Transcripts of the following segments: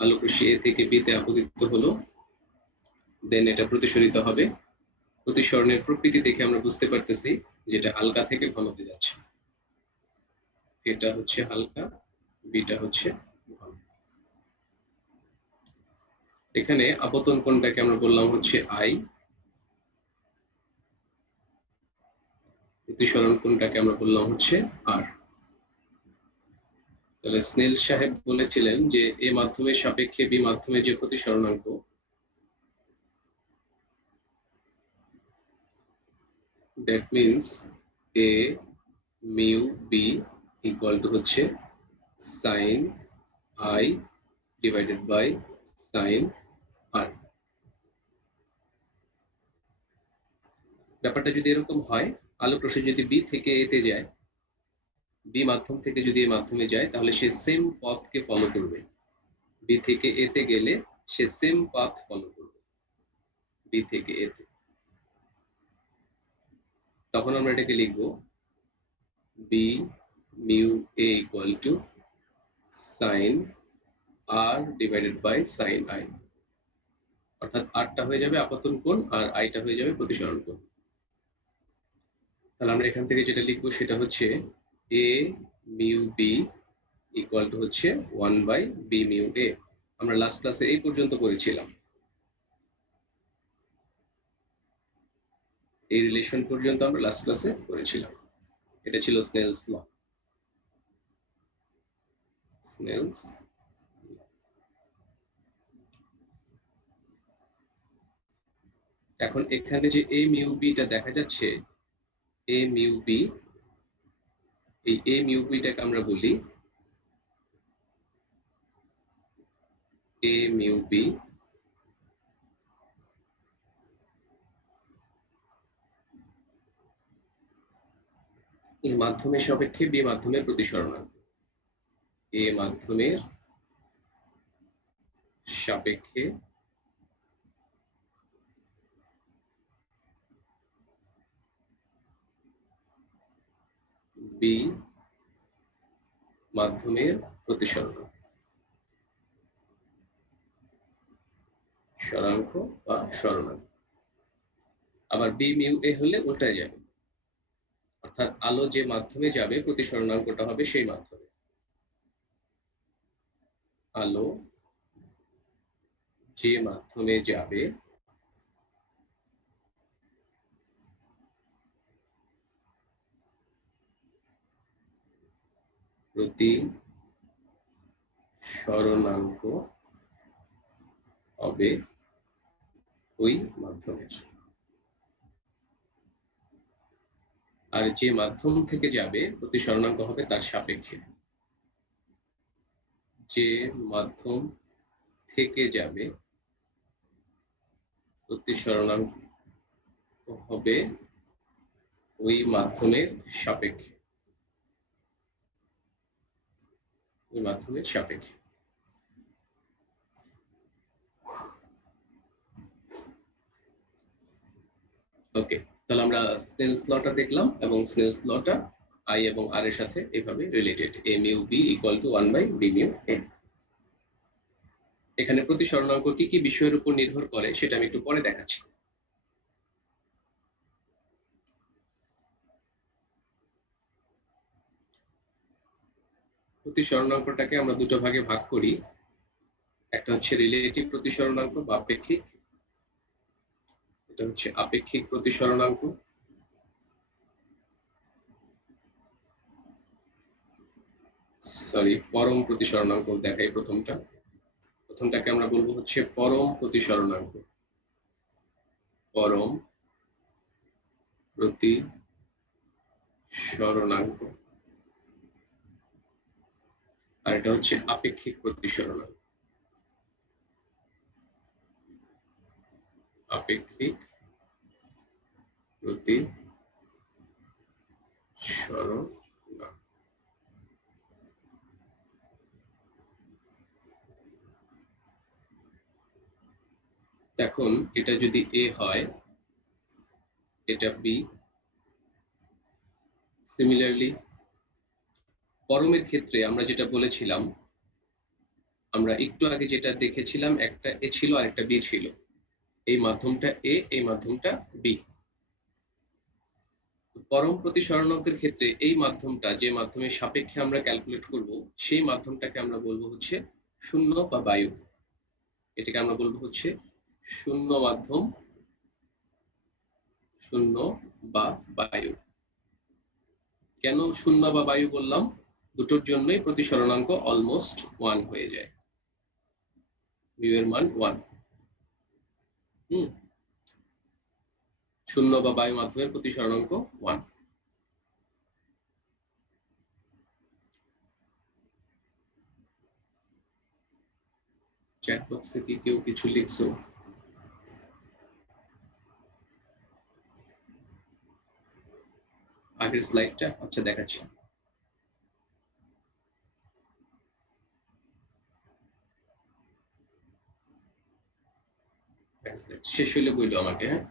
আলোক রশ্মি এ থেকে বি তে আপতিত হলো, দেন এটা প্রতিসরিত হবে। প্রতিসরণের প্রকৃতি দেখে আমরা বুঝতে পারতেছি যেটা হালকা থেকে ঘনতে যাচ্ছে। এটা হচ্ছে হালকা, বিটা হচ্ছে ঘন। এখানে আপতন কোণটাকে আমরা বললাম হচ্ছে আই, প্রতিসরণ কোণটাকে আমরা বললাম হচ্ছে আর। তাহলে স্নেল সাহেব বলেছিলেন যে এ মাধ্যমের সাপেক্ষে বি মাধ্যমে যে প্রতিসরণাঙ্ক, that means a mu b equal to হচ্ছে sin I divided by sin r। ব্যাপারটা যদি এরকম হয়, আলোক রশ্মি যদি বি থেকে এ তে যায়, বি মাধ্যম থেকে যদি এ মাধ্যমে যায়, তাহলে সে সেম পথকে ফলো করবে। বি থেকে এ তে গেলে সে সেম পাথ ফলো করবে বি থেকে এ তে। তখন আমরা এটাকে লিখব B mu A equal to sine r divided by sine i, অর্থাৎ আরটা হয়ে যাবে আপতন কোণ আর আইটা হয়ে যাবে প্রতিসরণ কোণ। তাহলে আমরা এখান থেকে যেটা লিখবো সেটা হচ্ছে এ মিউ বি ইকুয়াল টু হচ্ছে 1 বাই বি মিউ এ। আমরা লাস্ট ক্লাসে এই পর্যন্ত করেছিলাম, এই রিলেশন পর্যন্ত আমরা লাস্ট ক্লাসে করেছিলাম। এটা ছিল স্নেলস ল। স্নেলস এখন এখানে যে এ মিউ বিটা দেখা যাচ্ছে, এ মিউ বি, এই এ মিউ বিটাকে আমরা বলি এ মিউ বি এর মাধ্যমের সাপেক্ষে বি মাধ্যমের প্রতিসরণাঙ্ক। এ মাধ্যমের সাপেক্ষে বি মাধ্যমের প্রতিসরণাঙ্ক, সরাঙ্ক বা সরণাঙ্ক। আবার বি মিউ এ হলে ওটাই যাবে, অর্থাৎ আলো যে মাধ্যমে যাবে প্রতিসরণাঙ্কটা হবে সেই মাধ্যমে। আলো যে মাধ্যমে যাবে প্রতিসরণাঙ্ক হবে ওই মাধ্যমের। আর যে মাধ্যম থেকে যাবে প্রতিসরণাঙ্ক হবে তার সাপেক্ষে। যে মাধ্যম থেকে যাবে প্রতিসরণাঙ্ক হবে ওই মাধ্যমের সাপেক্ষে, ওই মাধ্যমের সাপেক্ষে। ওকে, তাহলে আমরা স্নেলস লটা দেখলাম এবং স্নেলস লটা আই এবং আর এর সাথে এইভাবে related, A mu B equal to 1 by B mu A. এখানে প্রতিসরণাঙ্ক কি কি বিষয়ের উপর নির্ভর করে সেটা আমি একটু পরে দেখাচ্ছি। প্রতিসরণাঙ্কটাকে আমরা দুটো ভাগে ভাগ করি, একটা হচ্ছে রিলেটিভ প্রতিসরণাঙ্ক বা আপেক্ষিক, এটা হচ্ছে আপেক্ষিক প্রতিসরণাঙ্ক। সরি, পরম প্রতিসরণাঙ্ক দেখাই। প্রথমটাকে আমরা বলবো হচ্ছে পরম প্রতিসরণাঙ্ক, পরম প্রতিসরণাঙ্ক। আর এটা হচ্ছে আপেক্ষিক প্রতিসরণাঙ্ক, আপেক্ষিক প্রতিসরণাঙ্ক। এখন এটা যদি এ হয়, এটা বি। সিমিলারলি পরমের ক্ষেত্রে আমরা যেটা বলেছিলাম আমরা একটু আগে যেটা দেখেছিলাম, একটা এ ছিল আর একটা বি ছিল। এই মাধ্যমটা এ, এই মাধ্যমটা বি। পরম প্রতিসরণকের ক্ষেত্রে এই মাধ্যমটা, যে মাধ্যমের সাপেক্ষে আমরা ক্যালকুলেট করব, সেই মাধ্যমটাকে আমরা বলবো হচ্ছে শূন্য বা বায়ু। এটাকে আমরা বলবো হচ্ছে শূন্য মাধ্যম, শূন্য বা বায়ু। কেন শূন্য বা বায়ু বললাম? দুটোর জন্যই প্রতিসরণাঙ্ক অলমোস্ট 1 হয়ে যায়, মিউ এর মান 1। শূন্য বা বায়ু মাধ্যমের প্রতিসরণাঙ্ক 1। চ্যাট বক্সে কি কেউ কিছু লিখছো? আগের স্লাইডটা আচ্ছা দেখাচ্ছি। শেষ হইলে বললো আমাকে, হ্যাঁ।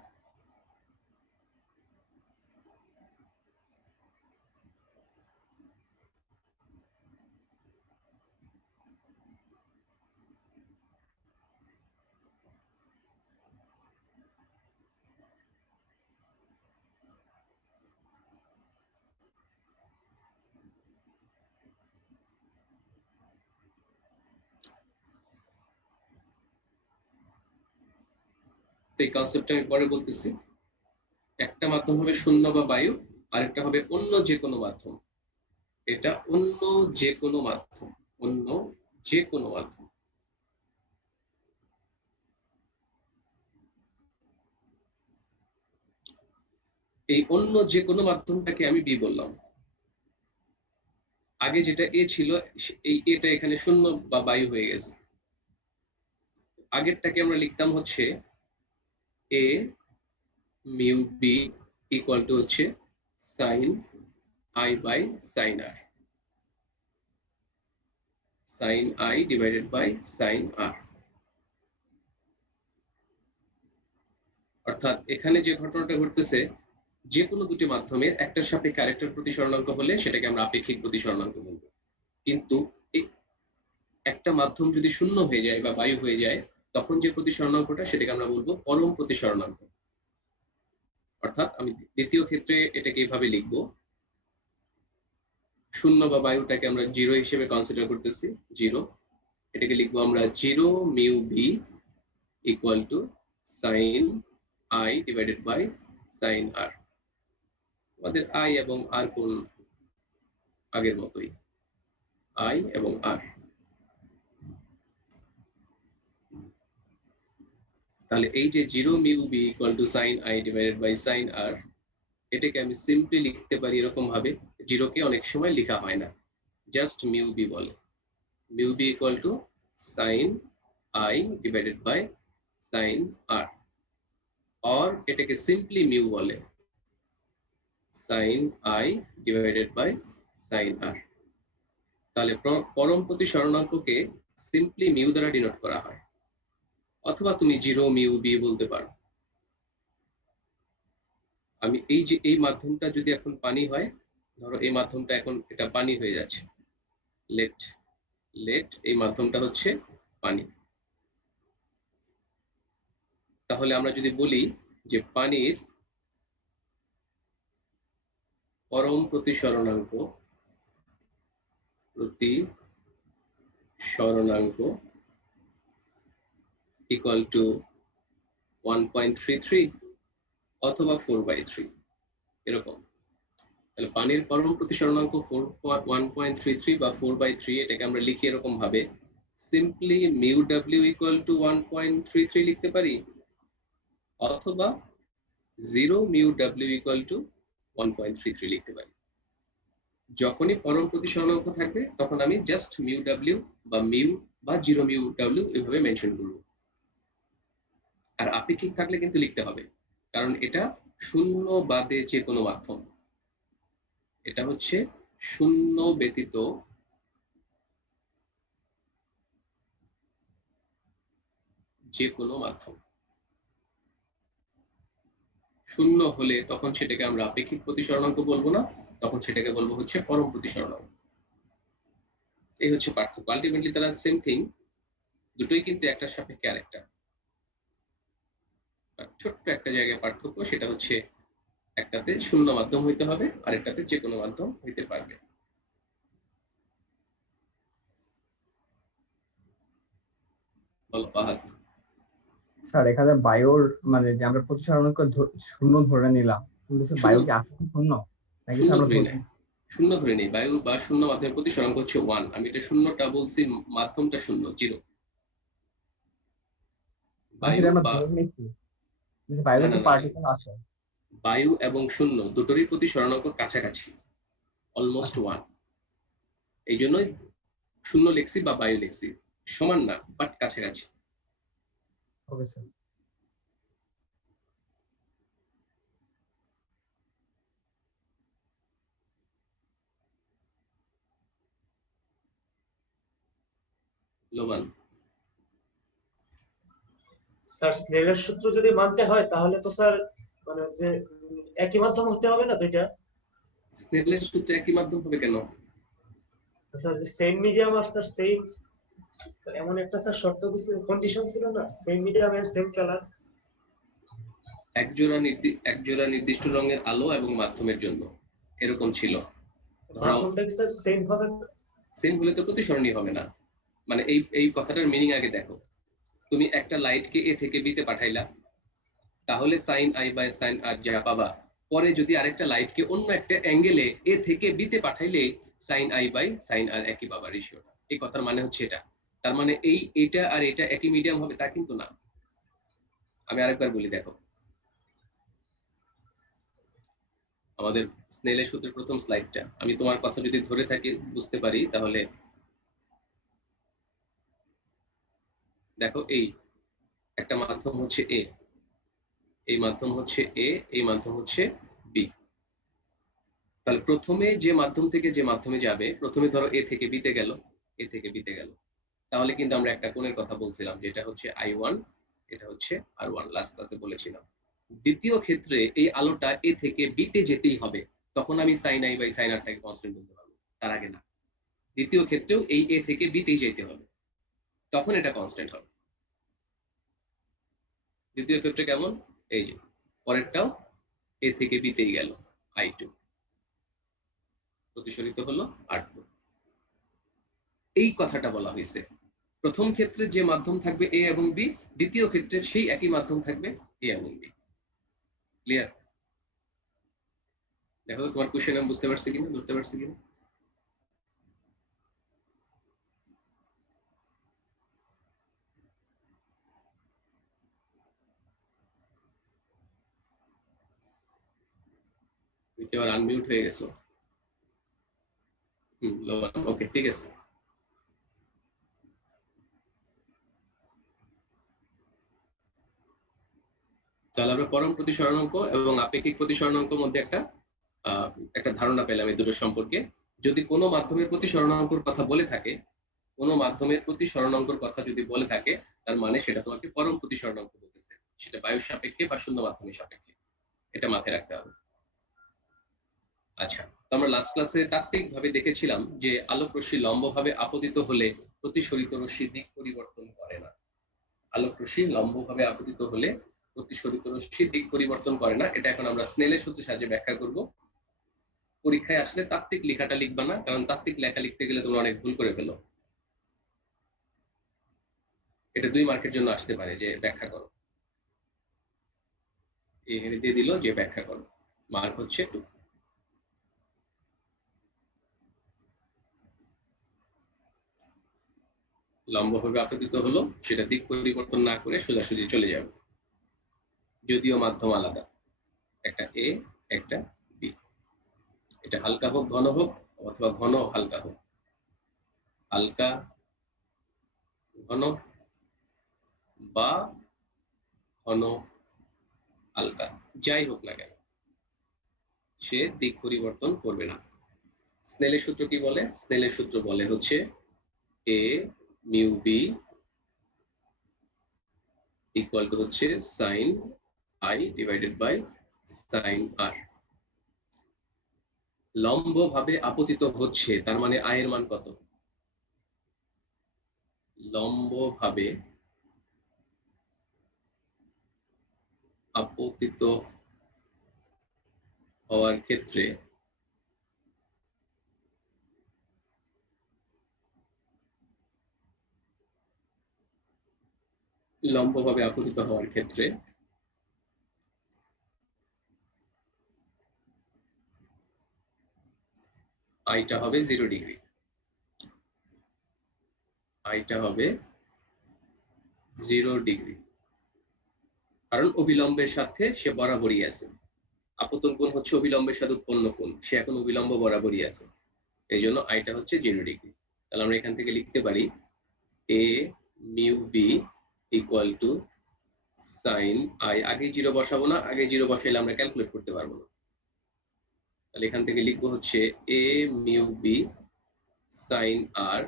এই কনসেপ্টটা আমি পরে বলতেছি। একটা মাধ্যম হবে শূন্য বা বায়ু, আরেকটা হবে অন্য যে কোনো মাধ্যম। এটা অন্য যে কোনো মাধ্যম, অন্য যে কোনো মাধ্যম। এই অন্য যে কোনো মাধ্যমটাকে আমি বি বললাম। আগে যেটা এ ছিল, এই এটা এখানে শূন্য বা বায়ু হয়ে গেছে। আগেরটাকে আমরা লিখতাম হচ্ছে এ মিউ বি ইকুয়াল টু হচ্ছে sine I by sign R, sine I divided by sign R. অর্থাৎ এখানে যে ঘটনাটা ঘটতেছে, যে কোনো দুটি মাধ্যমের একটার সাপেক্ষে আরেকটার প্রতিসরণাঙ্ক হলে সেটাকে আমরা আপেক্ষিক প্রতিসরণাঙ্ক বলবো। কিন্তু একটা মাধ্যম যদি শূন্য হয়ে যায় বা বায়ু হয়ে যায়, তখন যে প্রতিসরণাঙ্কটা সেটাকে আমরা বলবো পরম প্রতিসরণাঙ্ক। অর্থাৎ আমি দ্বিতীয় ক্ষেত্রে এটাকে এইভাবে লিখবো, শূন্য বা বায়ুটাকে আমরা জিরো হিসেবে কনসিডার করতেছি, জিরো। এটাকে লিখবো আমরা zero mu B equal to sign I divided by sign R. আমাদের আই এবং আর কোন আগের মতোই, আই এবং আর। তাহলে এই যে zero mu B equal to sign I divided by sign R, এটাকে আমি সিম্পলি লিখতে পারি এরকম ভাবে। জিরোকে অনেক সময় লেখা হয় না, জাস্ট মিউ বি বলে। Mu B equal to sign I divided by sign R, और এটাকে সিম্পলি মিউ বলে, sine I divided by sign R. তাহলে পরম প্রতিসরণাঙ্ককে সিম্পলি মিউ দ্বারা ডিনোট করা হয়, অথবা তুমি জিরো মিউ বি বলতে পারো। আমি এই যে এই মাধ্যমটা যদি এখন পানি হয়, ধরো এই মাধ্যমটা এখন এটা পানি হয়ে যাচ্ছে, লেট লেট এই মাধ্যমটা হচ্ছে পানি। তাহলে আমরা যদি বলি যে পানির পরম প্রতিসরণাঙ্ক, প্রতিসরণাঙ্ক ইকুয়াল টু 1.33 অথবা 4/3 এরকম। তাহলে পানির পরম প্রতিসরণাঙ্ক 1.33 বা 4/3, এটাকে আমরা লিখি এরকম ভাবে, simply mu W equal to 1.33 লিখতে পারি, অথবা zero mu W equal to 1.33 লিখতে পারি। যখনই পরম প্রতিসরণাঙ্ক থাকবে তখন আমি জাস্ট মিউ ডাব্লিউ বা মিউ বা জিরো মিউ ডাব্লিউ এভাবে মেনশন করব। আর আপেক্ষিক থাকলে কিন্তু লিখতে হবে, কারণ এটা শূন্য বাদে যে কোনো মাধ্যম। এটা হচ্ছে শূন্য ব্যতীত যে কোনো মাধ্যম। শূন্য হলে তখন সেটাকে আমরা আপেক্ষিক প্রতিসরণাঙ্ক বলবো না, তখন সেটাকে বলবো হচ্ছে পরম প্রতিসরণাঙ্ক। এই হচ্ছে পার্থক্য। আলটিমেটলি তারা সেম থিং, দুটোই কিন্তু একটার সাপেক্ষে আরেকটা। ছোট্ট একটা জায়গায় পার্থক্য, সেটা হচ্ছে একটাতে শূন্য মাধ্যম হইতে হবে, আরেকটাতে যে কোনো মাধ্যম হইতে পারবে। স্যার এখানে বায়ুর মানে যে আমরা প্রতিসরণক শূন্য ধরে নিলাম, কিন্তু স্যার বায়ু কি আসলে শূন্য নাকি শূন্য আমরা ধরে নেই, শূন্য ধরে নেই। বায়ু বা শূন্য মাধ্যমের প্রতিসরাঙ্ক হচ্ছে 1। আমি এটা শূন্যটা বলছি, মাধ্যমটা শূন্য, 0। বায়ু আমরা বা ধরে নিচ্ছি যে না বায়ুতে না তো না পার্টিকেল আছে। বায়ু এবং শূন্য দুটোরই প্রতিসরাঙ্ক কাছাকাছি, অলমোস্ট আচ্ছা 1। এই জন্যই শূন্য লিখছি বা বায়ু লিখছি, সমান না বাট কাছাকাছি। Okay sir. লোমান স্যার স্নেলের সূত্র যদি মানতে হয় তাহলে তো স্যার মানে যে একই মাধ্যম হতে হবে না দুইটা? স্নেলের সূত্রে একই মাধ্যম হবে কেন? স্যার যে সেম মিডিয়াম আর স্যার সেম, এমন একটা স্যার শর্ত দিছিল, কন্ডিশন ছিল না, same medium and same colour. একজোড়া নির্দিষ্ট রঙের আলো এবং মাধ্যমের জন্য এরকম ছিল। মাধ্যমটা কি স্যার সেম হবে? সেম হলে তো প্রতিসরণই হবে না। মানে এই কথাটার মিনিং আগে দেখো। তুমি একটা লাইটকে এ থেকে বিতে পাঠাইলা, তাহলে সাইন আই বাই সাইন আর যা পাবা, পরে যদি আরেকটা লাইটকে অন্য একটা অ্যাঙ্গেলে এ থেকে বিতে পাঠাইলে সাইন আই বাই সাইন আর একই পাবা, রেশিওটা। এই কথার মানে হচ্ছে এটা। তার মানে এটা আর এটা একই মিডিয়াম হবে তা কিন্তু না। আমি আরেকবার বলি, দেখো আমাদের স্নেলের সূত্রের প্রথম স্লাইডটা, আমি তোমার কথা যদি ধরে থাকি বুঝতে পারি, তাহলে দেখো এই একটা মাধ্যম হচ্ছে এ, এই মাধ্যম হচ্ছে এ, এই মাধ্যম হচ্ছে বি। তাহলে প্রথমে যে মাধ্যম থেকে যে মাধ্যমে যাবে, প্রথমে ধরো এ থেকে বিতে গেল, এ থেকে বিতে গেল, তাহলে কিন্তু আমরা একটা কোণের কথা বলছিলাম, যেটা হচ্ছে I1, এটা হচ্ছে R1, লাস্ট ক্লাসে বলেছিলাম। দ্বিতীয় ক্ষেত্রে এই আলোটা এ থেকে বিতে যেতেই হবে, তখন আমি সাইন আই বাই সাইন আরটাকে কনস্ট্যান্ট বলতে পারবো, তার আগে না। দ্বিতীয় ক্ষেত্রেও এই এ থেকে বিতেই যেতে হবে, তখন এটা কনস্ট্যান্ট হবে। দ্বিতীয় ক্ষেত্রে কেমন? এই যে পরেরটাও এ থেকে বিতেই গেল, I2 প্রতিসরিত হলো R2। এই কথাটা বলা হয়েছে। প্রথম ক্ষেত্রে যে মাধ্যম থাকবে এ এবং বি, দ্বিতীয় ক্ষেত্রে সেই একই মাধ্যম থাকবে এ এবং বি। ক্লিয়ার? দেখো তোমার কোশ্চেন আমি বুঝতে পারছি কিনা, ধরতে পারছি কিনা? তুমি কি আবার আনমিউট হয়ে গেছো? ওকে, ঠিক আছে। তাহলে আমরা পরম প্রতিসরণাঙ্ক এবং আপেক্ষিক প্রতিসরণাঙ্কের মধ্যে একটা ধারণা পেলাম এই দুটো সম্পর্কে। যদি কোনো মাধ্যমের প্রতিসরণাঙ্কর কথা বলে থাকে, কোনো মাধ্যমের প্রতিসরণাঙ্কর কথা যদি বলে থাকে, তার মানে সেটা তোমাকে পরম প্রতিসরণাঙ্ক বলতেছে, সেটা বায়ুর সাপেক্ষে বা শূন্য মাধ্যমের সাপেক্ষে। এটা মাথায় রাখতে হবে। আচ্ছা, তো আমরা লাস্ট ক্লাসে তাত্ত্বিকভাবে দেখেছিলাম যে আলোক রশ্মি লম্বভাবে আপতিত হলে প্রতিসরিত রশ্মি দিক পরিবর্তন করে না। আলোক রশ্মি লম্বভাবে আপতিত হলে প্রতিসরিত রশ্মি দিক পরিবর্তন করে না। এটা এখন আমরা স্নেলের সূত্রের সাহায্যে ব্যাখ্যা করব। পরীক্ষায় আসলে তাত্ত্বিক লেখাটা লিখবা না, কারণ তাত্ত্বিক লেখা লিখতে গেলে তোমরা অনেক ভুল করে ফেলো। এটা 2 মার্কের জন্য আসতে পারে যে ব্যাখ্যা করো, এখানে দিয়ে দিল যে ব্যাখ্যা করো, মার্ক হচ্ছে 2। লম্বভাবে আপতিত হলো, সেটা দিক পরিবর্তন না করে সোজাসুজি চলে যাবে, যদিও মাধ্যম আলাদা, একটা এ একটা বি। এটা হালকা হোক ঘন হোক, অথবা ঘন হালকা হোক, হালকা ঘন বা ঘন হালকা, যাই হোক না কেন, সে দিক পরিবর্তন করবে না। স্নেলের সূত্র কি বলে? স্নেলের সূত্র বলে হচ্ছে এ মিউ বি ইকুয়াল টু হচ্ছে sine I divided by sign R. লম্বভাবে আপতিত হচ্ছে, তার মানে আই এর মান কত? লম্বভাবে আপতিত হওয়ার ক্ষেত্রে আইটা হবে 0 ডিগ্রি। আইটা হবে 0 ডিগ্রি, কারণ অবিলম্বের সাথে সে বরাবরই আছে। আপতন কোণ হচ্ছে অবিলম্বের সাথে উৎপন্ন কোণ, সে এখন অবিলম্ব বরাবরই আছে, এই জন্য আইটা হচ্ছে 0 ডিগ্রি। তাহলে আমরা এখান থেকে লিখতে পারি a mu B equal to sign i. আগে 0 বসাবো না, আগে 0 বসাইলে আমরা ক্যালকুলেট করতে পারবো না। তাহলে এখান থেকে লিখবো হচ্ছে এ mu b sin r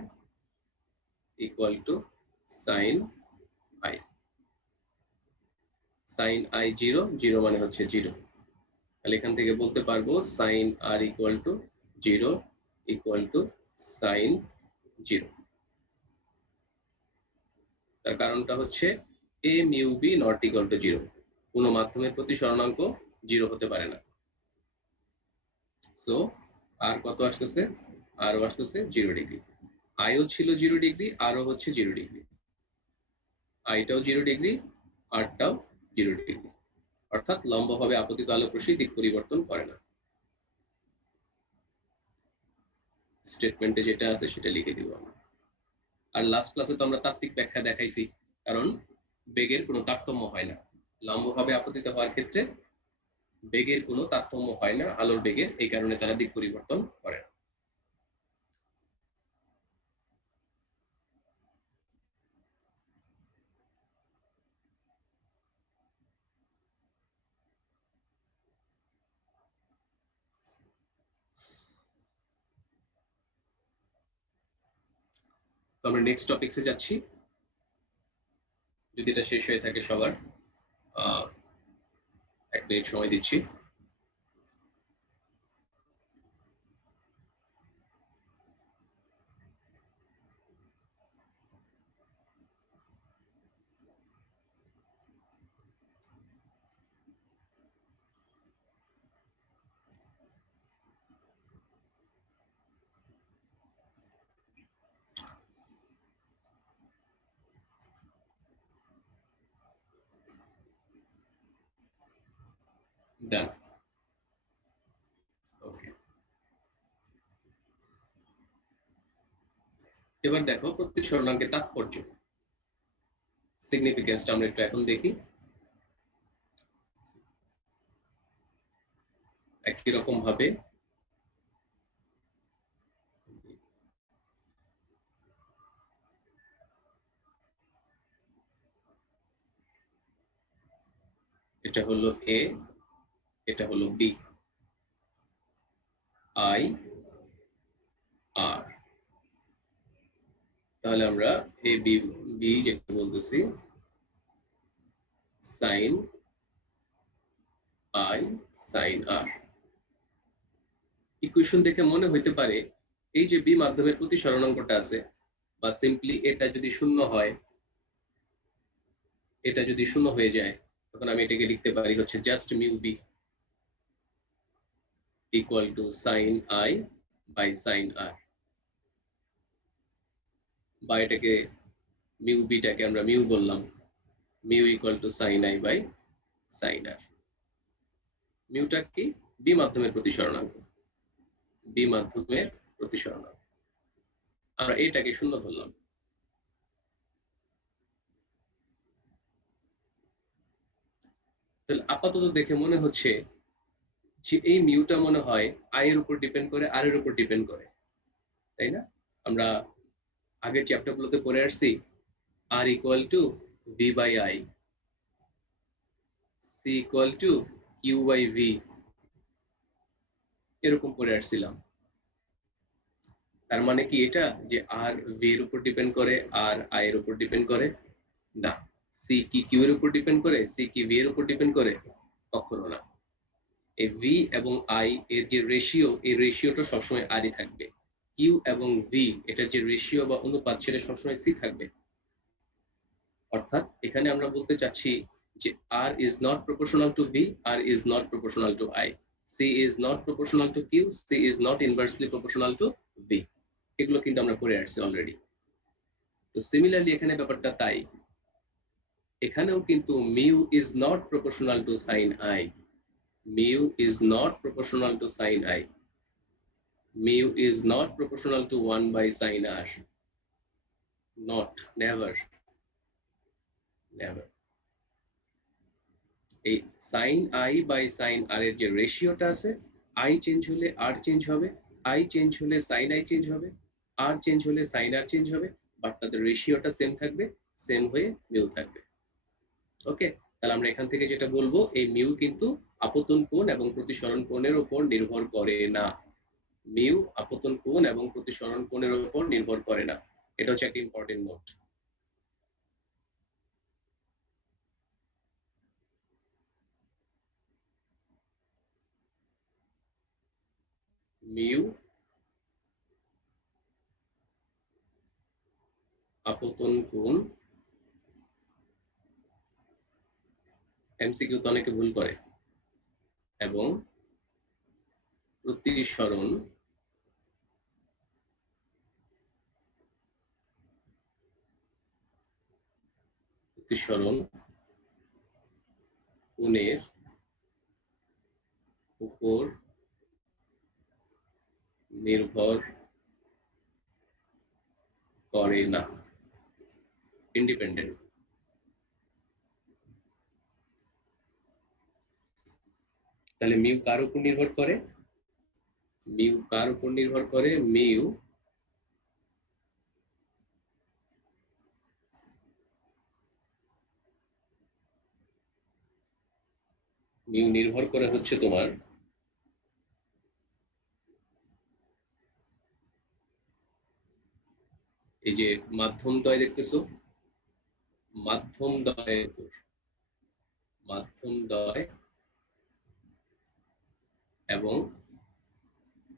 equal to sign i. Sin i 0, 0 মানে হচ্ছে 0। তাহলে এখান থেকে বলতে পারবো sin r equal to 0 equal to sin 0। তার কারণটা হচ্ছে এ mu b not equal to 0। কোনো মাধ্যমের প্রতিসরণাঙ্ক 0 হতে পারে না। সো আর কত আসতেছে? আর আসতেছে 0 ডিগ্রি। আইও ছিল 0 ডিগ্রি, আরও হচ্ছে 0 ডিগ্রি। আইটাও 0 ডিগ্রি, আরটাও 0 ডিগ্রি। অর্থাৎ লম্বভাবে আপতিত আলোক রশ্মি দিক পরিবর্তন করে না। স্টেটমেন্টে যেটা আছে সেটা লিখে দিব আমরা। আর লাস্ট ক্লাসে তো আমরা তাত্ত্বিক ব্যাখ্যা দেখাইছি, কারণ বেগের কোনো তারতম্য হয় না। লম্বভাবে আপতিত হওয়ার ক্ষেত্রে বেগের কোনো তারতম্য হয় না আলোর বেগের, এই কারণে তারা দিক পরিবর্তন করে না। তো আমরা নেক্সট টপিকসে যাচ্ছি। যদি এটা শেষ হয়ে থাকে সবার, 1 মিনিট সময় দিচ্ছি। ডান। ওকে, এবার দেখো প্রতিসরণাঙ্কের তাৎপর্য, সিগনিফিকেন্সটা আমরা একটু এখন দেখি। একই রকম ভাবে এটা হলো এ, এটা হলো বি, আই আর। তাহলে আমরা এ বি বি যেটা বলতেছি sin i sin r. Equation দেখে মনে হইতে পারে এই যে বি মাধ্যমের প্রতিসরণাঙ্কটা আছে, বা সিম্পলি এটা যদি শূন্য হয়, এটা যদি শূন্য হয়ে যায়, তখন আমি এটাকে লিখতে পারি হচ্ছে just mu B equal to sign I by sign R. বা এটাকে মিউ বিটাকে আমরা মিউ বললাম, mu equal to sign I by sign R. মিউটা কি? বি মাধ্যমের প্রতিসরণাঙ্ক, বি মাধ্যমের প্রতিসরণাঙ্ক। আমরা এটাকে শূন্য ধরলাম। তাহলে আপাতত দেখে মনে হচ্ছে যে এই মিউটা মনে হয় আই এর উপর ডিপেন্ড করে, আর এর উপর ডিপেন্ড করে, তাই না? আমরা আগের চ্যাপ্টারগুলোতে পড়ে আসছি R equal to V by I, C equal to Q by V, এরকম পড়ে আসছিলাম। তার মানে কি এটা যে আর ভি এর উপর ডিপেন্ড করে, আর আই এর উপর ডিপেন্ড করে? না। সি কি কিউ এর উপর ডিপেন্ড করে, সি কি ভি এর উপর ডিপেন্ড করে? কখনো না। এই ভি এবং আই এর যে রেশিও, এই রেশিওটা সবসময় আরই থাকবে। কিউ এবং ভি এটার যে রেশিও বা অনুপাত, সেটা সবসময় সি থাকবে। অর্থাৎ এখানে আমরা বলতে চাচ্ছি যে r is not proportional to b, r is not proportional to i, c is not proportional to q, c is not inversely proportional to b, এগুলো কিন্তু আমরা পড়ে আসছি অলরেডি। তো সিমিলারলি এখানে ব্যাপারটা তাই, এখানেও কিন্তু mu is not proportional to sign i, mu is not proportional to sign i, mu is not proportional to 1 by sin r, not, never, never. এই sin I by sign r এর যে রেশিওটা আছে, আই চেঞ্জ হলে r change হবে, i change হলে sin i change হবে, r change হলে সাইন আর চেঞ্জ হবে, বাট তাদের রেশিওটা সেম থাকবে, সেম হয়ে মিউ থাকবে। ওকে, তাহলে আমরা এখান থেকে যেটা বলবো, এই মিউ কিন্তু আপতন কোণ এবং প্রতিসরণ কোণের উপর নির্ভর করে না, মিউ আপতন কোণ এবং প্রতিসরণ কোণের উপর নির্ভর করে না, এটা হচ্ছে একটা ইম্পর্টেন্ট নোট। মিউ আপতন কোণ, এমসিকিউ তো অনেকে ভুল করে, এবং প্রতিসরণ কোণের উপর নির্ভর করে না, ইন্ডিপেন্ডেন্ট। তাহলে মিউ কার উপর নির্ভর করে? মিউ কার উপর নির্ভর করে? মিউ নির্ভর করে হচ্ছে তোমার এই যে মাধ্যম দ্বয় দেখতেছো, মাধ্যম দ্বয়ের উপর, মাধ্যম দ্বয় এবং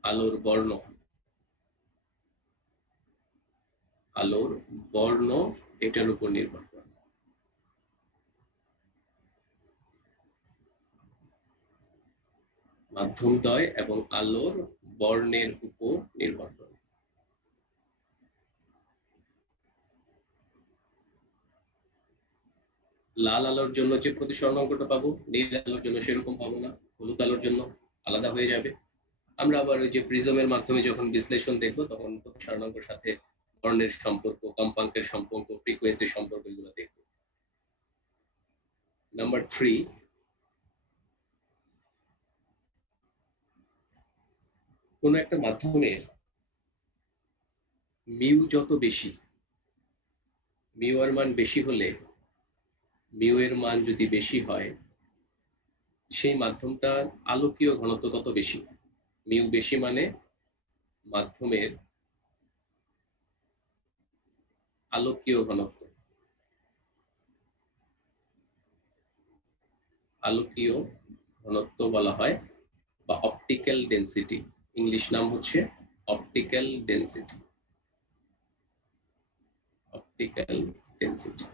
আলোর বর্ণ, আলোর বর্ণ এটার উপর নির্ভর করে। মাধ্যম দ্বয় এবং আলোর বর্ণের উপর নির্ভর করে। লাল আলোর জন্য যে প্রতিসরণ অঙ্কটা পাবো, নীল আলোর জন্য সেরকম পাবো না, হলুদ আলোর জন্য আলাদা হয়ে যাবে। আমরা আবার ওই যে প্রিজমের মাধ্যমে যখন বিশ্লেষণ দেখবো, তখন প্রতিসরণ অঙ্কের সাথে বর্ণের সম্পর্ক, কম্পাঙ্কের সম্পর্ক, ফ্রিকোয়েন্সির সম্পর্ক এগুলো দেখবো। নাম্বার 3, কোন একটা মাধ্যমের মিউ যত বেশি, মিউ এর মান বেশি হলে, মিউ এর মান যদি বেশি হয়, সেই মাধ্যমটার আলোকীয় ঘনত্ব তত বেশি। মিউ বেশি মানে মাধ্যমের আলোকীয় ঘনত্ব, আলোকীয় ঘনত্ব বলা হয়, বা অপটিক্যাল ডেনসিটি, ইংলিশ নাম হচ্ছে অপটিক্যাল ডেনসিটি, অপটিক্যাল ডেনসিটি,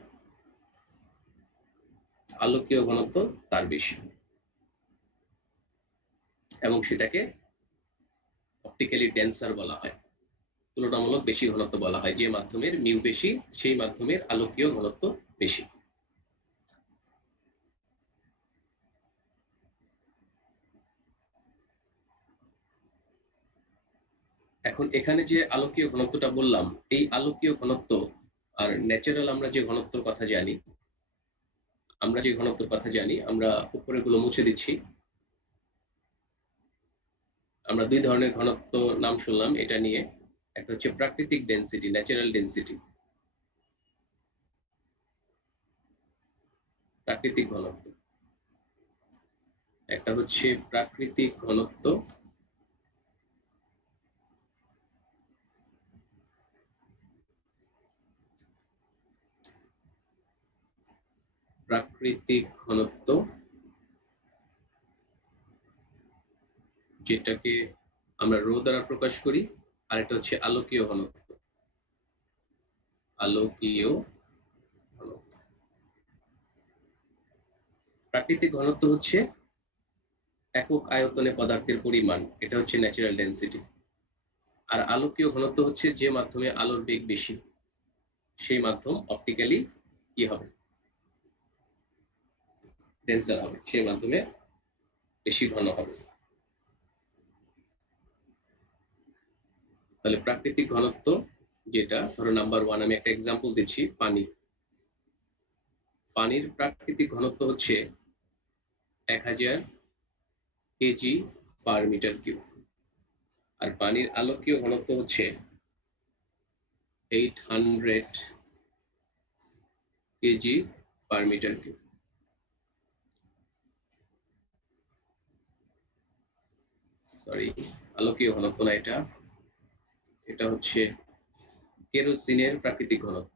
আলোকীয় ঘনত্ব তার বেশি, এবং সেটাকে অপটিক্যালি ডেন্সার বলা হয়, তুলনামূলক বেশি ঘনত্ব বলা হয়। যে মাধ্যমের মিউ বেশি, সেই মাধ্যমের আলোকীয় ঘনত্ব বেশি। এখন এখানে যে আলোকীয় ঘনত্বটা বললাম, এই আলোকীয় ঘনত্ব আর ন্যাচারাল আমরা যে ঘনত্বের কথা জানি, আমরা উপরে গুলো মুছে দিচ্ছি। আমরা দুই ধরনের ঘনত্ব নাম শুনলাম এটা নিয়ে, একটা হচ্ছে প্রাকৃতিক ডেনসিটি, ন্যাচারাল ডেনসিটি, প্রাকৃতিক ঘনত্ব, একটা হচ্ছে প্রাকৃতিক ঘনত্ব, প্রাকৃতিক ঘনত্ব যেটাকে আমরা রো দ্বারা প্রকাশ করি, আর এটা হচ্ছে আলোকীয় ঘনত্ব, আলোকীয় ঘনত্ব। প্রাকৃতিক ঘনত্ব হচ্ছে একক আয়তনে পদার্থের পরিমাণ, এটা হচ্ছে ন্যাচারাল ডেনসিটি। আর আলোকীয় ঘনত্ব হচ্ছে যে মাধ্যমে আলোর বেগ বেশি, সেই মাধ্যম অপটিক্যালি কি হবে, ডেন্সার হবে, সেই মাধ্যমে বেশি ঘন হবে। তাহলে প্রাকৃতিক ঘনত্ব যেটা, ধরো নাম্বার 1 আমি একটা এক্সাম্পল দিচ্ছি, পানি। পানির প্রাকৃতিক ঘনত্ব হচ্ছে 1000 কেজি পার মিটার কিউব। আর পানির আলোকীয় ঘনত্ব হচ্ছে 800 KG per metre cube. Sorry, আলোকীয় ঘনত্ব না, এটা হচ্ছে কেরোসিনের প্রাকৃতিক ঘনত্ব।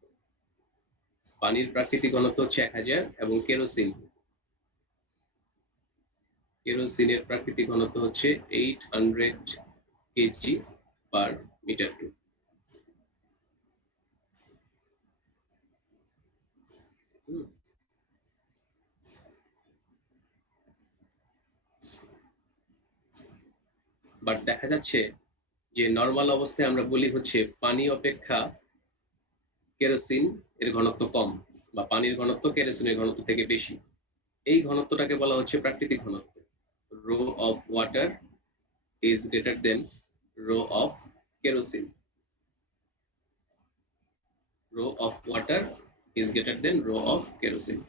পানির প্রাকৃতিক ঘনত্ব হচ্ছে 1000 এবং কেরোসিনের প্রাকৃতিক ঘনত্ব হচ্ছে 800 KG per metre cube. But দেখা যাচ্ছে যে নরমাল অবস্থায় আমরা বলি হচ্ছে পানি অপেক্ষা কেরোসিন এর ঘনত্ব কম, বা পানির ঘনত্ব কেরোসিনের ঘনত্ব থেকে বেশি। এই ঘনত্বটাকে বলা হচ্ছে প্রাকৃতিক ঘনত্ব। Rho of water is greater than rho of kerosene. Rho of water is greater than rho of kerosene.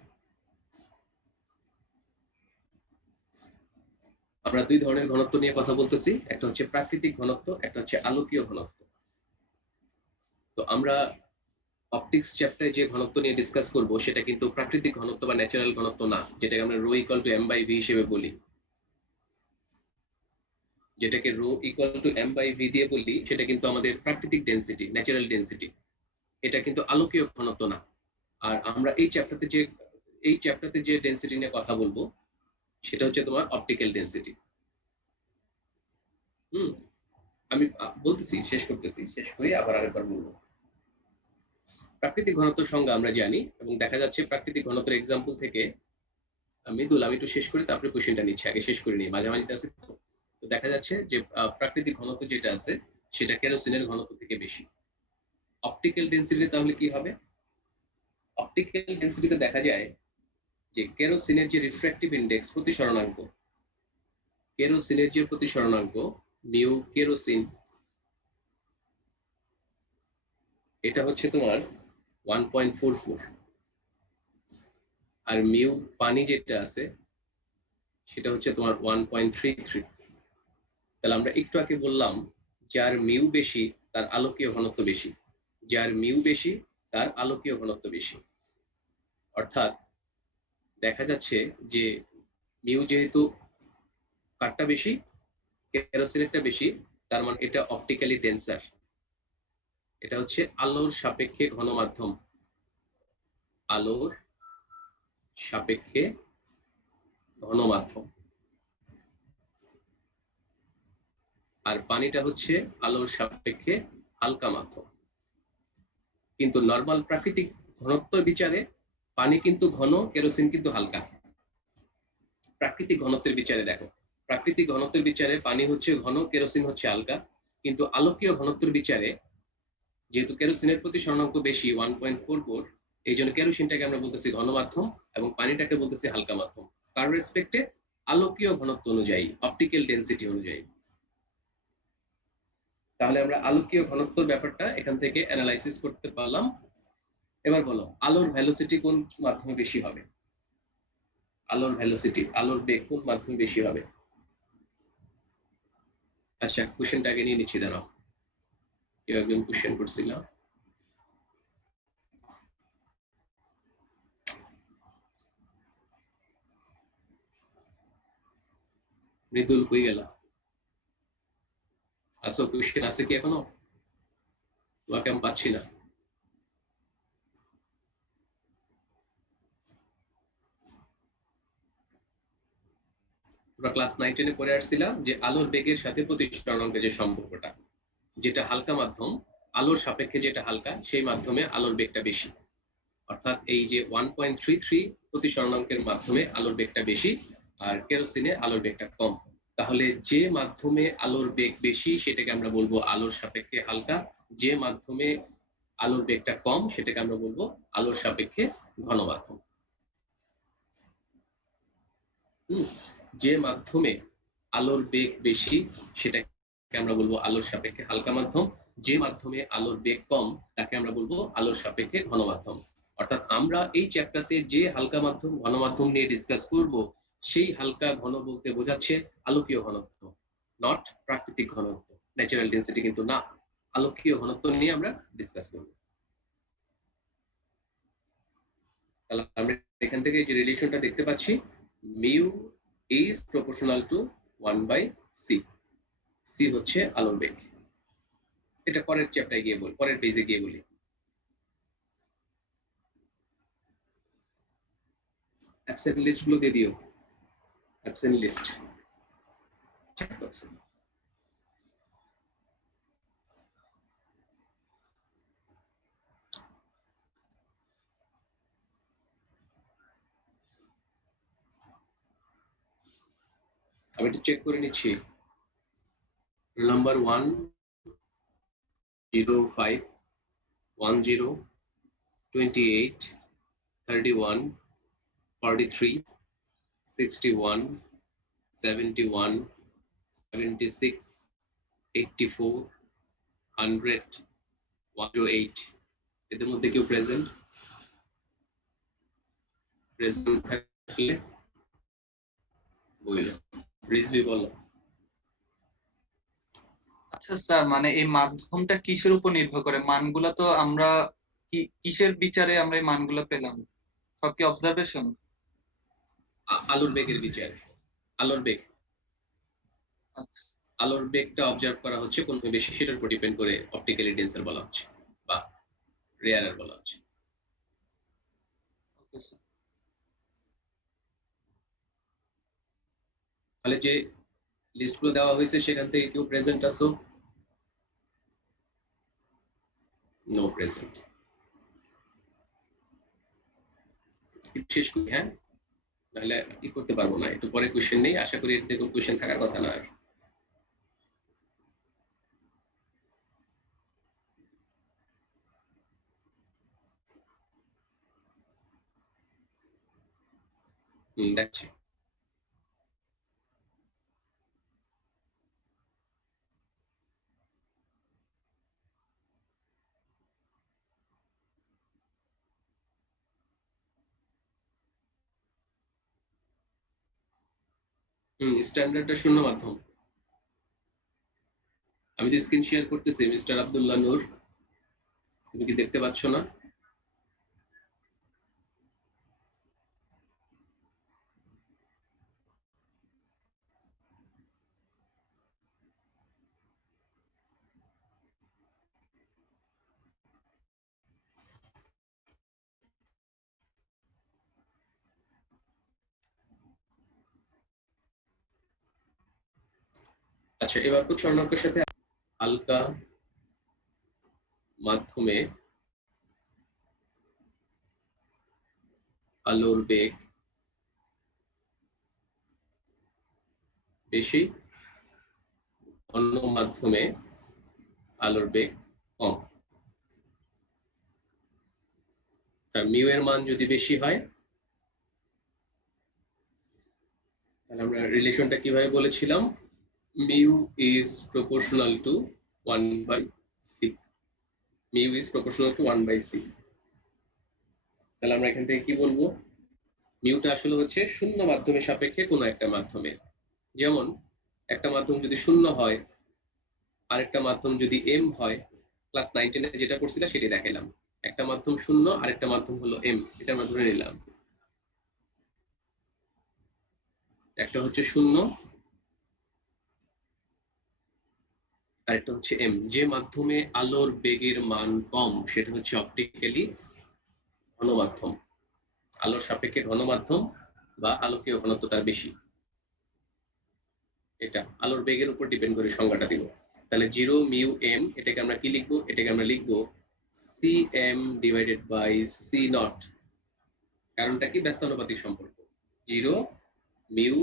আমরা দুই ধরনের ঘনত্ব নিয়ে কথা বলতেছি, একটা হচ্ছে প্রাকৃতিক ঘনত্ব, একটা হচ্ছে আলোকীয় ঘনত্ব। তো আমরা অপটিক্স চ্যাপ্টারে যে ঘনত্ব নিয়ে ডিসকাস করব সেটা কিন্তু প্রাকৃতিক ঘনত্ব বা ন্যাচারাল ঘনত্ব না, যেটাকে আমরা rho equal to m by v হিসেবে বলি। যেটাকে rho equal to m by v দিয়ে বলি সেটা কিন্তু আমাদের প্রাকৃতিক ডেনসিটি, ন্যাচারাল ডেনসিটি। এটা কিন্তু আলোকীয় ঘনত্ব না। আর আমরা এই চ্যাপ্টারতে যে ডেনসিটি নিয়ে কথা বলবো সেটা হচ্ছে তোমার অপটিক্যাল ডেনসিটি। আমি বলতেছি, শেষ করতেছি, শেষ করে আবার আরেকবার বলবো। প্রাকৃতিক ঘনত্ব সংজ্ঞা আমরা জানি, এবং দেখা যাচ্ছে প্রাকৃতিক ঘনত্বের এক্সাম্পল থেকে মৃদুল, আমি একটু শেষ করি তারপরে কোশ্চেনটা নিচ্ছি, আগে শেষ করে নিই, মাঝামাঝিতে আছে। তো দেখা যাচ্ছে যে প্রাকৃতিক ঘনত্ব যেটা আছে সেটা কেরোসিনের ঘনত্ব থেকে বেশি। অপটিক্যাল ডেনসিটি তাহলে কি হবে? অপটিক্যাল ডেনসিটিতে দেখা যায় যে কেরোসিনের যে রিফ্র্যাক্টিভ ইন্ডেক্স, প্রতিসরণাঙ্ক, কেরোসিনের যে প্রতিসরণাঙ্ক মিউ কেরোসিন, এটা হচ্ছে তোমার 1.44, আর মিউ পানি যেটা আছে সেটা হচ্ছে তোমার 1.33। তাহলে আমরা একটু আগে বললাম যার মিউ বেশি তার আলোকীয় ঘনত্ব বেশি, যার মিউ বেশি তার আলোকীয় ঘনত্ব বেশি। অর্থাৎ দেখা যাচ্ছে যে মিউ যেহেতু কারটা বেশি, কেরোসিনেরটা বেশি, তার মানে এটা অপটিক্যালি ডেন্সার। এটা হচ্ছে আলোর সাপেক্ষে ঘন মাধ্যম, আলোর সাপেক্ষে ঘন মাধ্যম। আর পানিটা হচ্ছে আলোর সাপেক্ষে হালকা মাধ্যম। কিন্তু নরমাল প্রাকৃতিক ঘনত্ব বিচারে পানি কিন্তু ঘন, কেরোসিন কিন্তু হালকা। প্রাকৃতিক ঘনত্বের বিচারে দেখো, প্রাকৃতিক ঘনত্বের বিচারে পানি হচ্ছে ঘন, কেরোসিন হচ্ছে হালকা। কিন্তু আলোকীয় ঘনত্বের বিচারে যেহেতু কেরোসিনের প্রতিসরণাঙ্ক বেশি 1.44, এই জন্য কেরোসিনটাকে আমরা বলতেছি ঘন মাধ্যম এবং পানিটাকে বলতেছি হালকা মাধ্যম, কার রেসপেক্টে? আলোকীয় ঘনত্ব অনুযায়ী, অপটিক্যাল ডেনসিটি অনুযায়ী। তাহলে আমরা আলোকীয় ঘনত্বের ব্যাপারটা এখান থেকে অ্যানালাইসিস করতে পারলাম। এবার বলো আলোর ভেলোসিটি কোন মাধ্যমে বেশি হবে? আলোর ভেলোসিটি, আলোর বেগ কোন মাধ্যমে বেশি হবে? আচ্ছা, কোশ্চেনটা আগে নিয়ে নিচ্ছি, দাঁড়াও। কেউ একজন কোশ্চেন করছিল। মৃদুল কই গেলা? আসো, কোশ্চেন আছে কি এখনো? তোমাকে আমি পাচ্ছি না। আমরা ক্লাস 9-10 পড়ে আসছিলাম যে আলোর বেগের সাথে প্রতিসরণাঙ্কের যে সম্পর্কটা, যেটা হালকা মাধ্যম, আলোর সাপেক্ষে যেটা হালকা সেই মাধ্যমে আলোর বেগটা বেশি। অর্থাৎ এই যে 1.33 প্রতি স্বর্ণাঙ্কের মাধ্যমে আলোর বেগটা বেশি আর কেরোসিনে আলোর বেগটা কম। তাহলে যে মাধ্যমে আলোর বেগ বেশি সেটাকে আমরা বলবো আলোর সাপেক্ষে হালকা, যে মাধ্যমে আলোর বেগটা কম সেটাকে আমরা বলবো আলোর সাপেক্ষে ঘন মাধ্যম। যে মাধ্যমে আলোর বেগ বেশি সেটাকে আমরা বলবো আলোর সাপেক্ষে হালকা মাধ্যম, যে মাধ্যমে আলোর বেগ কম তাকে আমরা বলবো আলোর সাপেক্ষে ঘন মাধ্যম। অর্থাৎ আমরা এই চ্যাপ্টারতে যে হালকা মাধ্যম ঘন মাধ্যম নিয়ে ডিসকাস করব সেই হালকা ঘন বলতে বোঝাচ্ছে আলোকীয় ঘনত্ব, নট প্রাকৃতিক ঘনত্ব, ন্যাচারাল ডেন্সিটি কিন্তু না, আলোকীয় ঘনত্ব নিয়ে আমরা ডিসকাস করব। তাহলে আমরা এখান থেকে যে রিলেশনটা দেখতে পাচ্ছি, mu is proportional to 1/c, c হচ্ছে আলোর বেগ। এটা পরের চ্যাপ্টারে গিয়ে বলি, পরের পেজে গিয়ে বলি। অ্যাবসেন্ট লিস্ট গুলো দিয়ে দিও, অ্যাবসেন্ট লিস্ট চেক বক্সে। আমি একটু চেক করে নিচ্ছি। নাম্বার 1 0 5 1 0 28 31 43 61 71 76 84 100 108 এদের মধ্যে কেউ প্রেজেন্ট? প্রেজেন্ট থাকলে বলো, রিজভি বলো। আচ্ছা স্যার, মানে এই মাধ্যমটা কিসের উপর নির্ভর করে? মানগুলা তো আমরা কিসের বিচারে আমরা এই মানগুলো পেলাম? সব কি অবজারভেশন? আলোর বেগের বিচার, আলোর বেগ, আচ্ছা, আলোর বেগটা অবজার্ভ করা হচ্ছে কোন বেশি সেটার উপর ডিপেন্ড করে অপটিক্যালি ডেন্সার বলা হচ্ছে বা রেয়ারার বলা হচ্ছে। Okay sir. তাহলে যে লিস্টগুলো দেওয়া হয়েছে সেখান থেকে কেউ প্রেজেন্ট আছো? No present. শেষ করি, হ্যাঁ, নাহলে ই করতে পারবো না। একটু পরে কোশ্চেন নেই, আশা করি এর থেকে কোশ্চেন থাকার কথা না। দেখছি। স্ট্যান্ডার্ডটা শূন্য মাধ্যম। আমি যে স্ক্রিন শেয়ার করতেছি মিস্টার আব্দুল্লাহ নূর, তুমি কি দেখতে পাচ্ছ না? আচ্ছা, এবার তো স্বর্ণাঙ্কের সাথে হালকা মাধ্যমে আলোর বেগ বেশি, অন্য মাধ্যমে আলোর বেগ কম। তার মিউ এর মান যদি বেশি হয় তাহলে আমরা রিলেশনটা কিভাবে বলেছিলাম? Mu is proportional to 1/c, mu is proportional to 1/c। তাহলে আমরা এখান থেকে কি বলবো? মিউটা আসলে হচ্ছে শূন্য মাধ্যমের সাপেক্ষে কোনো একটা মাধ্যমে। যেমন একটা মাধ্যম যদি শূন্য হয়, আরেকটা মাধ্যম যদি এম হয়, ক্লাস 9-10 এ যেটা করছিলাম সেটি দেখাইলাম। একটা মাধ্যম শূন্য, আরেকটা মাধ্যম হলো এম, এটা আমরা ধরে নিলাম। একটা হচ্ছে শূন্য, আরেকটা হচ্ছে এম। যে মাধ্যমে আলোর বেগের মান কম সেটা হচ্ছে অপটিক্যালি ঘন মাধ্যম, আলোর সাপেক্ষে ঘন মাধ্যম বা আলোকীয় ঘনত্ব তার বেশি। এটা আলোর বেগের উপর ডিপেন্ড করে সংজ্ঞাটা দিব। তাহলে 0 মিউ এম, এটাকে আমরা কি লিখবো? এটাকে আমরা লিখবো cm divided by c nought. কারণটা কি? ব্যস্তানুপাতিক সম্পর্ক। 0 মিউ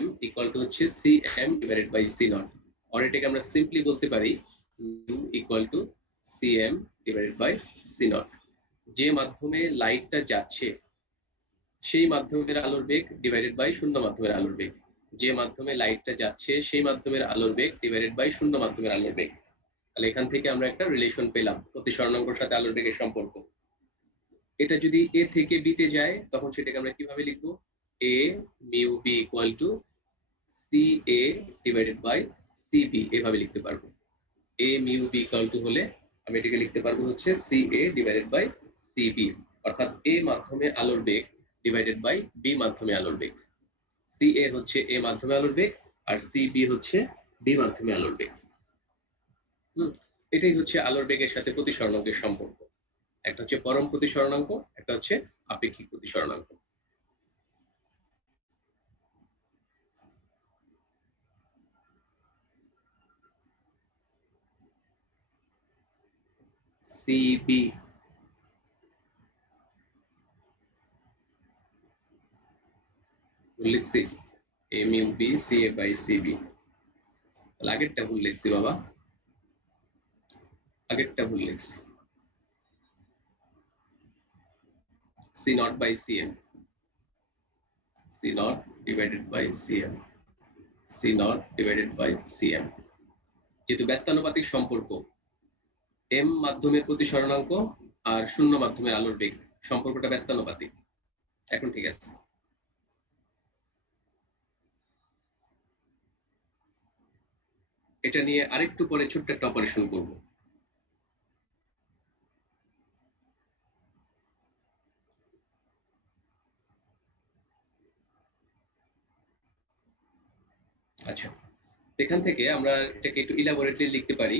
m ইকুয়াল টু হচ্ছে cm divided by c nought. আর এটাকে আমরা সিম্পলি বলতে পারি mu equal to cm divided by c nought. যে মাধ্যমে লাইটটা যাচ্ছে সেই মাধ্যমের আলোর বেগ ডিভাইডেড বাই শূন্য মাধ্যমের আলোর বেগ। যে মাধ্যমে লাইটটা যাচ্ছে সেই মাধ্যমের আলোর বেগ ডিভাইডেড বাই শূন্য মাধ্যমের আলোর বেগ। তাহলে এখান থেকে আমরা একটা রিলেশন পেলাম প্রতিসরণাঙ্কর সাথে আলোর বেগের সম্পর্ক। এটা যদি এ থেকে বি তে যায় তখন সেটাকে আমরা কিভাবে লিখবো? a mu b equal to ca divided by cb এভাবে লিখতে পারবো। a mu b equal to হলে আমি এটাকে লিখতে পারবো হচ্ছে ca ডিভাইডেড বাই cb, অর্থাৎ a মাধ্যমে আলোর বেগ ডিভাইডেড বাই b মাধ্যমে আলোর বেগ। ca হচ্ছে a মাধ্যমে আলোর বেগ আর cb হচ্ছে b মাধ্যমে আলোর বেগ। এটাই হচ্ছে আলোর বেগের সাথে প্রতিসরণাঙ্কের সম্পর্ক। একটা হচ্ছে পরম প্রতিসরণাঙ্ক, একটা হচ্ছে আপেক্ষিক প্রতিসরণাঙ্ক। cb লিখছি a mu b ca by cb। আগেরটা ভুল লিখছি বাবা, আগেরটা ভুল লিখছি। c nought by cm, c nought divided by cm, c nought divided by cm। যেহেতু ব্যস্তানুপাতিক সম্পর্ক, m মাধ্যমের প্রতিসরণাঙ্ক আর শূন্য মাধ্যমের আলোর বেগ সম্পর্কটা ব্যস্তানুপাতিক। এখন ঠিক আছে। এটা নিয়ে আরেকটু পরে ছোট্ট একটা অপারেশন করব। আচ্ছা, এখান থেকে আমরা এটাকে একটু ইলাবোরেটলি লিখতে পারি।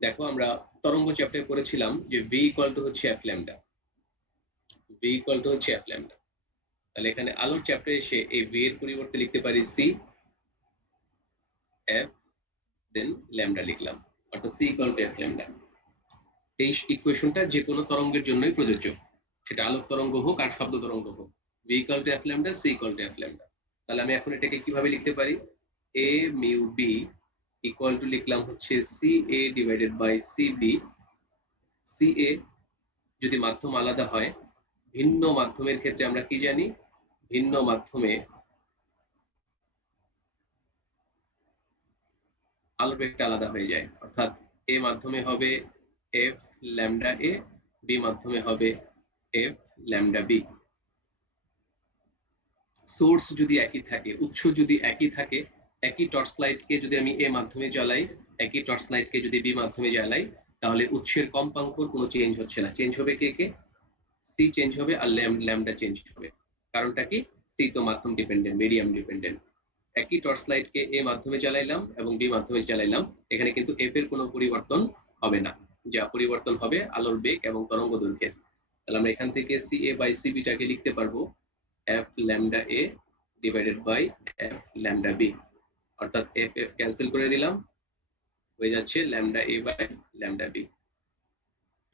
দেখো আমরা তরঙ্গ চ্যাপ্টারে পড়েছিলাম যে v ইকুয়াল টু হচ্ছে f lambda, v equal to হচ্ছে f ল্যামডা। তাহলে এখানে আলোর চ্যাপ্টারে এসে এই v এর পরিবর্তে লিখতে পারি c f দেন ল্যামডা লিখলাম, অর্থাৎ c equal to f lambda. এই ইকুয়েশনটা যে কোনো তরঙ্গের জন্যই প্রযোজ্য, সেটা আলোক তরঙ্গ হোক আর শব্দ তরঙ্গ হোক। v equal to f lambda, c equal to f lambda. তাহলে আমি এখন এটাকে কিভাবে লিখতে পারি? a mu b equal to লিখলাম হচ্ছে ca divided by cb। ca যদি মাধ্যম আলাদা হয়, ভিন্ন মাধ্যমের ক্ষেত্রে আমরা কি জানি? ভিন্ন মাধ্যমে আলোর বেগটা আলাদা হয়ে যায়, অর্থাৎ a মাধ্যমে হবে f ল্যামডা a, b মাধ্যমে হবে f ল্যামডা b। সোর্স যদি একই থাকে, উৎস যদি একই থাকে, একই টর্চ লাইটকে যদি আমি a মাধ্যমে জ্বালাই, একই টর্চ লাইটকে যদি b মাধ্যমে জ্বালাই, তাহলে উৎসের কম্পাঙ্কর কোনো চেঞ্জ হচ্ছে না। চেঞ্জ হবে কে? c চেঞ্জ হবে আর ল্যামডা চেঞ্জ হবে। কারণটা কি? c তো মাধ্যম ডিপেন্ডেন্ট, মিডিয়াম ডিপেন্ডেন্ট। একই টর্চ লাইটকে a মাধ্যমে জ্বালাইলাম এবং b মাধ্যমে জ্বালাইলাম, এখানে কিন্তু f এর কোনো পরিবর্তন হবে না। যা পরিবর্তন হবে আলোর বেগ এবং তরঙ্গ দৈর্ঘ্যের। তাহলে আমরা এখান থেকে ca বাই cb টাকে লিখতে পারবো f lambda a divided by f lambda b, অর্থাৎ f f ক্যান্সেল করে দিলাম, হয়ে যাচ্ছে lambda a by lambda b।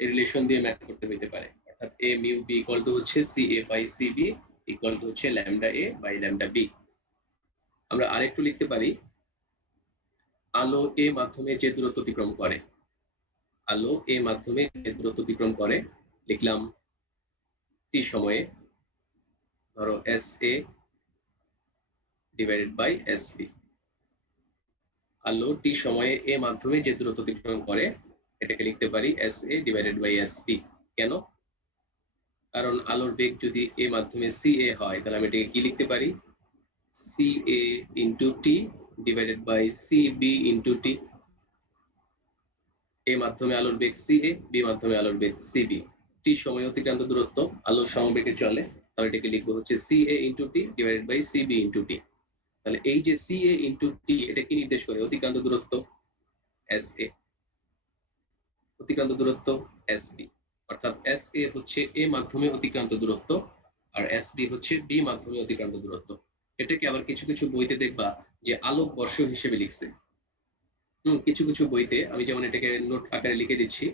এই রিলেশন দিয়ে ম্যাথ করতে হইতে পারে, অর্থাৎ a mu b equal to হচ্ছে ca by cb equal to হচ্ছে lambda a by lambda b। আমরা আরেকটু লিখতে পারি, আলো a মাধ্যমে যে দূরত্ব অতিক্রম করে, আলো a মাধ্যমে যে দূরত্ব অতিক্রম করে, লিখলাম t সময়ে ধরো sa ডিভাইডেড বাই sb। আলো t সময়ে a মাধ্যমে যে দূরত্ব অতিক্রম করে, এটাকে লিখতে পারি sa ডিভাইডেড বাই sb। কেন? কারণ আলোর বেগ যদি a মাধ্যমে ca হয়, তাহলে আমি এটাকে কি লিখতে পারি? ca into t divided by cb into t। a মাধ্যমে আলোর বেগ ca, b মাধ্যমে আলোর বেগ cb। t সময় অতিক্রান্ত দূরত্ব আলোর সমবেগে চলে, তাহলে এটাকে লিখবো হচ্ছে ca into t divided by cb into t। তাহলে এই যে ca ইন্টু t এটা কি নির্দেশ করে? অতিক্রান্ত দূরত্ব sa, অতিক্রান্ত দূরত্ব sb, অর্থাৎ sa হচ্ছে a মাধ্যমে অতিক্রান্ত দূরত্ব আর sb হচ্ছে b মাধ্যমে অতিক্রান্ত দূরত্ব। এটাকে আবার কিছু কিছু বইতে দেখবা যে আলোক বর্ষ হিসেবে লিখছে। কিছু কিছু বইতে, আমি যেমন এটাকে নোট আকারে লিখে দিচ্ছি,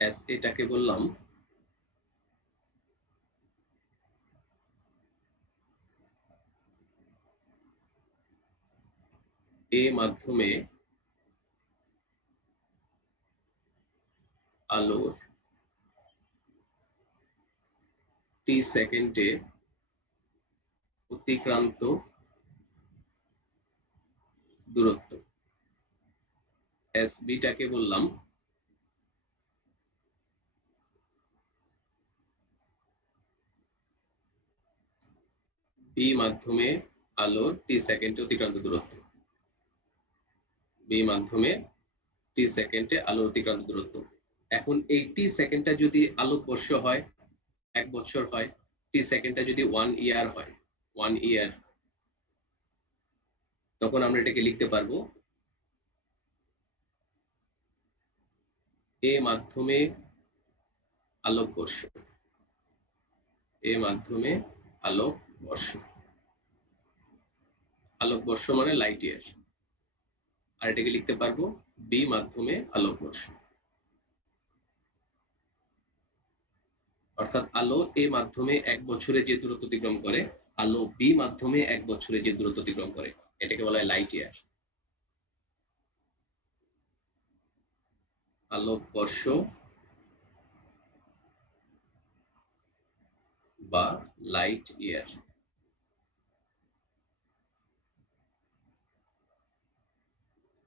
এস এটাকে বললাম এ মাধ্যমে আলোর টি সেকেন্ডে অতিক্রান্ত দূরত্ব। এস বিটাকে বললাম বি মাধ্যমে আলোর টি সেকেন্ডে অতিক্রান্ত দূরত্ব। বি মাধ্যমে টি সেকেন্ডে আলোর অতিক্রান্ত দূরত্ব। এখন এই টি সেকেন্ডটা যদি আলোক বর্ষ হয়, 1 বছর হয়, টি সেকেন্ডটা যদি 1 ইয়ার হয়, 1 ইয়ার, তখন আমরা এটাকে লিখতে পারবো এ মাধ্যমে আলোক বর্ষ। এ মাধ্যমে আলোক বর্ষ। আলোক বর্ষ মানে লাইট ইয়ার। আর এটাকে লিখতে পারবো বি মাধ্যমে আলোক বর্ষ। অর্থাৎ আলো এ মাধ্যমে 1 বছরে যে দূরত্ব অতিক্রম করে, আলো বি মাধ্যমে 1 বছরে যে দূরত্ব অতিক্রম করে, এটাকে বলা হয় লাইট ইয়ার। আলোক বর্ষ বা লাইট ইয়ার।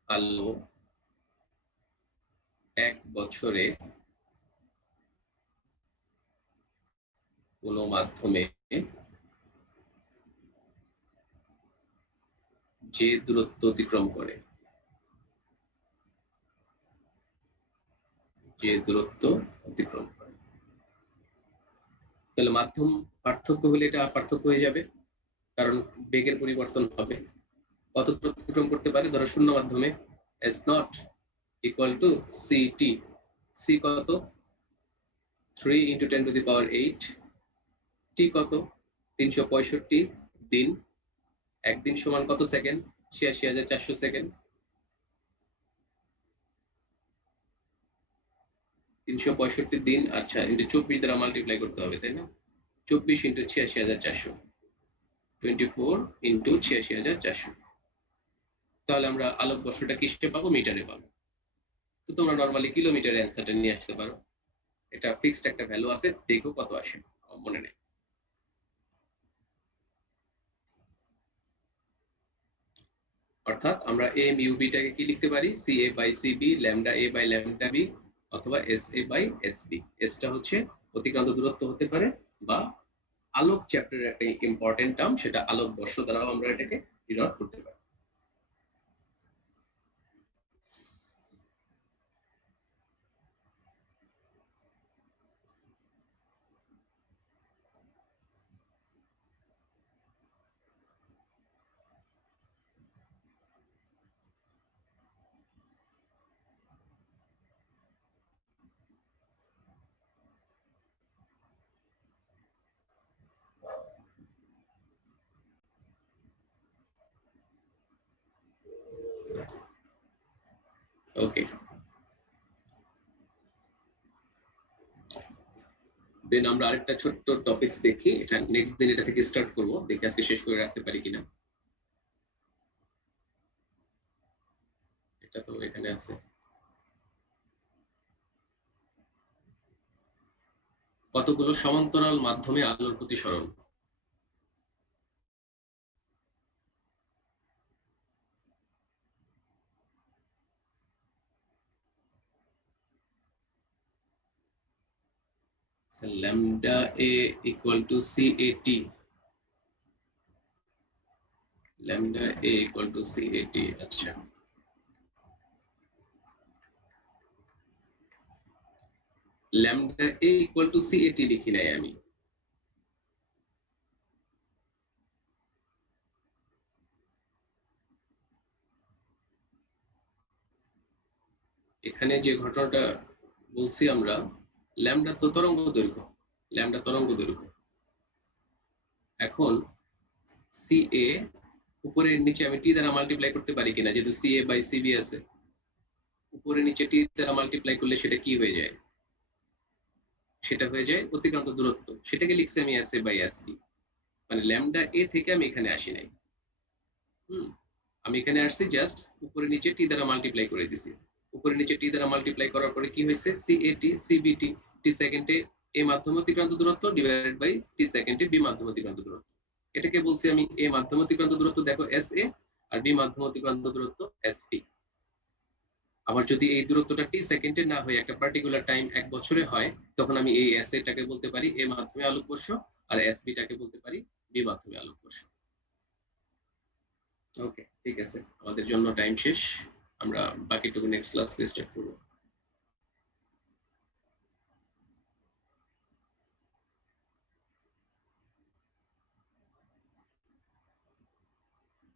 আলো 1 বছরে কোনো মাধ্যমে যে দূরত্ব অতিক্রম করে, যে দূরত্ব অতিক্রম করে। তাহলে মাধ্যম পার্থক্য হলে এটা পার্থক্য হয়ে যাবে, কারণ বেগের পরিবর্তন হবে। কত দূরত্ব অতিক্রম করতে পারে? ধরো শূন্য মাধ্যমে s not equal two ct। c কত? 3 × 10⁸। t কত? 365 দিন। একদিন সমান কত সেকেন্ড? ৮৬,৪০০ সেকেন্ড। 365 দিন, আচ্ছা, ইন্টু 24 দ্বারা মাল্টিপ্লাই করতে হবে, তাই না? 24 × ৮৬,৪০০, 24 × ৮৬,৪০০। তাহলে আমরা আলোক বর্ষটা কিসে পাবো? মিটারে পাবো। তো তোমরা নরমালি কিলোমিটারে অ্যান্সারটা নিয়ে আসতে পারো। এটা ফিক্সড একটা ভ্যালু আছে, দেখো কত আসে, আমার মনে নেই। অর্থাৎ আমরা a মিউ b টাকে কি লিখতে পারি? ca/cb, lambda a/ lambda b, অথবা sa/sb। এসটা হচ্ছে অতিক্রান্ত দূরত্ব হতে পারে, বা আলোক চ্যাপ্টারের একটা ইম্পর্টেন্ট টার্ম, সেটা আলোক বর্ষ দ্বারাও আমরা এটাকে ডিনোট করতে পারি। ওকে, দেন আমরা আরেকটা ছোট্ট টপিকস দেখি। এটা নেক্সট দিন এটা থেকে স্টার্ট করব, দেখি আজকে শেষ করে রাখতে পারি কিনা। এটা তো এখানে আছে। কতগুলো সমান্তরাল মাধ্যমে আলোর প্রতিসরণ? Lambda a equal to CAT। Lambda a equal to CAT। আচ্ছা, lambda a equal to CAT লিখি নাই আমি। এখানে যে ঘটনাটা বলছি আমরা, ল্যামডা তো তরঙ্গ দৈর্ঘ্য, ল্যামডা তরঙ্গ দৈর্ঘ্য। এখন CA উপরে নিচে আমি টি দ্বারা মাল্টিপ্লাই করতে পারি কিনা, যেহেতু CA/CB আছে। উপরে নিচে টি দ্বারা মাল্টিপ্লাই করলে সেটা কি হয়ে যায়? সেটা হয়ে যায় অতিক্রান্ত দূরত্ব, সেটাকে লিখছি আমি s a by s b, মানে ল্যামডা এ থেকে আমি এখানে আসি নাই। আমি এখানে আসছি জাস্ট উপরে নিচে টি দ্বারা মাল্টিপ্লাই করে দিছি। উপরে নিচে টি দ্বারা মাল্টিপ্লাই করার পরে কি হয়েছে, সিএটি সিবিটি, টি সেকেন্ডে এ মাধ্যম অতিক্রান্ত দূরত্ব ডিভাইডেড বাই টি সেকেন্ডে বি মাধ্যম অতিক্রান্ত দূরত্ব। এটাকে বলছি আমি এ মাধ্যম অতিক্রান্ত দূরত্ব দেখো এস এ, আর বি মাধ্যম অতিক্রান্ত দূরত্ব এস বি। আবার যদি এই দূরত্বটা টি সেকেন্ডে না হয়, একটা পার্টিকুলার টাইম 1 বছরে হয়, তখন আমি এই এস এটাকে বলতে পারি এ মাধ্যমে আলোকবর্ষ, আর এস বিটাকে বলতে পারি বি মাধ্যমে আলোকবর্ষ। ওকে, ঠিক আছে, আমাদের জন্য টাইম শেষ, আমরা বাকিটুকু নেক্সট ক্লাসে স্টার্ট করব।